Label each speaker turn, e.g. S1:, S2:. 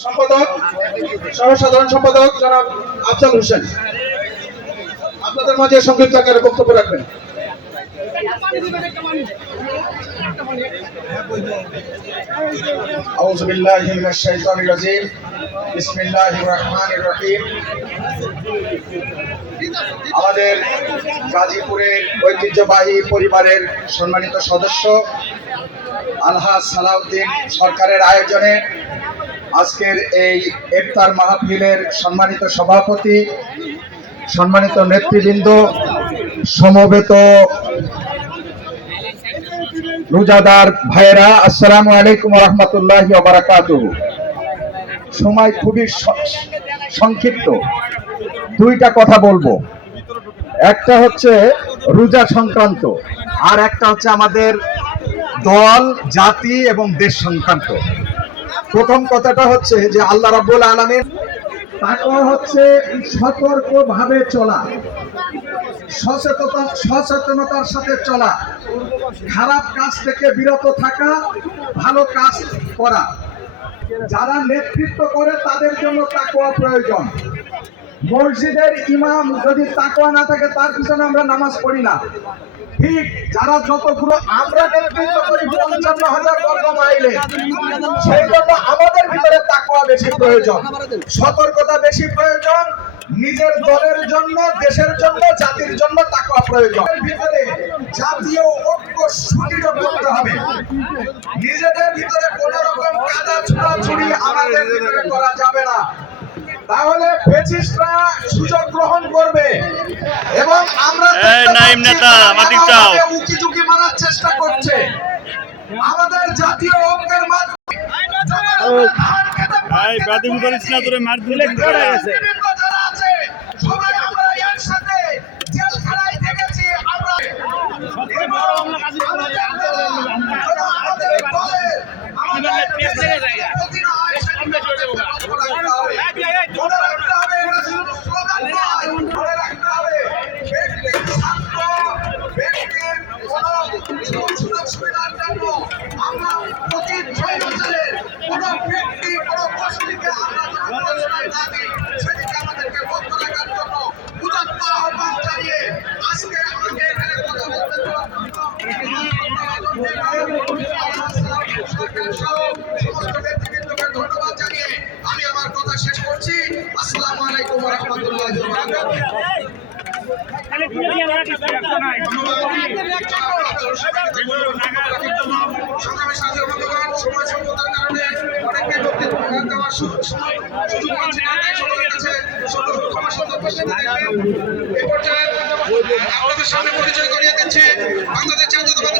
S1: সম্পাদক সহ সাধারণ সম্পাদক জনাব আফজাল হোসেন আপনাদের মাঝে সংক্ষিপ্ত আকারে বক্তব্য রাখবেন أعوذ بالله من الشيطان الرجيم بسم الله الرحمن الرحيم আমাদের গাজীপুরের ঐতিহ্যবাহী পরিবারের সম্মানিত সদস্য আলহাজ সালাউদ্দিন সরকারের আয়োজনে আজকের এই ইফতার মাহফিলের সম্মানিত সভাপতি, সম্মানিত নেতৃবৃন্দ, সমবেত রোজাদার ভাইয়েরা, আসসালামু আলাইকুম রহমতুল্লাহ বারাকাত সময় খুবই সংক্ষিপ্ত। দুইটা কথা বলব। একটা হচ্ছে রোজা সংক্রান্ত, আর একটা হচ্ছে আমাদের দল, জাতি এবং দেশ সংক্রান্ত। প্রথম কথাটা হচ্ছে যে আল্লাহ রাব্বুল আলামিন তাকওয়া হচ্ছে সতর্কভাবে চলা। সচেতনতা সচেতনতার সাথে চলা। খারাপ কাজ থেকে বিরত থাকা, ভালো কাজ করা। যারা নেতৃত্ব করে তাদের জন্য তাকওয়া প্রয়োজন। মসজিদের ইমাম যদি তাকওয়া না থাকে, তার পিছনে আমরা নামাজ পড়ি না। ঠিক, যারা যতগুলো আমরা নেতৃত্ব পঞ্চান্ন হাজার বর্গ মাইলে। সেই জন্য আমাদের ভিতরে তাকওয়া বেশি প্রয়োজন। সতর্কতা বেশি প্রয়োজন। নিজের দলের জন্য দেশের জন্য জাতির জন্য তাকওয়া প্রয়োজন। ভিতরে জাতীয় ঐক্য সুদৃঢ় করতে হবে। নিজেদের ভিতরে কোন রকম কাদা ছোড়াছুড়ি আমাদের ভিতরে করা যাবে না। তাহলে ফেসিস্টরা সুযোগ গ্রহণ করবে। এবং আমরা
S2: নাইম নেতা, মাটি চাও।
S1: উকি ঝুঁকি মারার চেষ্টা করছে। আমাদের জাতীয় ঐক্যের মাধ্যমে
S2: ভাই বাদিম করিস না তোরে মার দিলে
S1: যারা ধন্যবাদ আমি আমার কথা শেষ করছি আলাইকুম সাথী সময় আপনাদের সামনে পরিচয় করিয়ে দিচ্ছি। বাংলাদেশ জাতীয়তাবাদী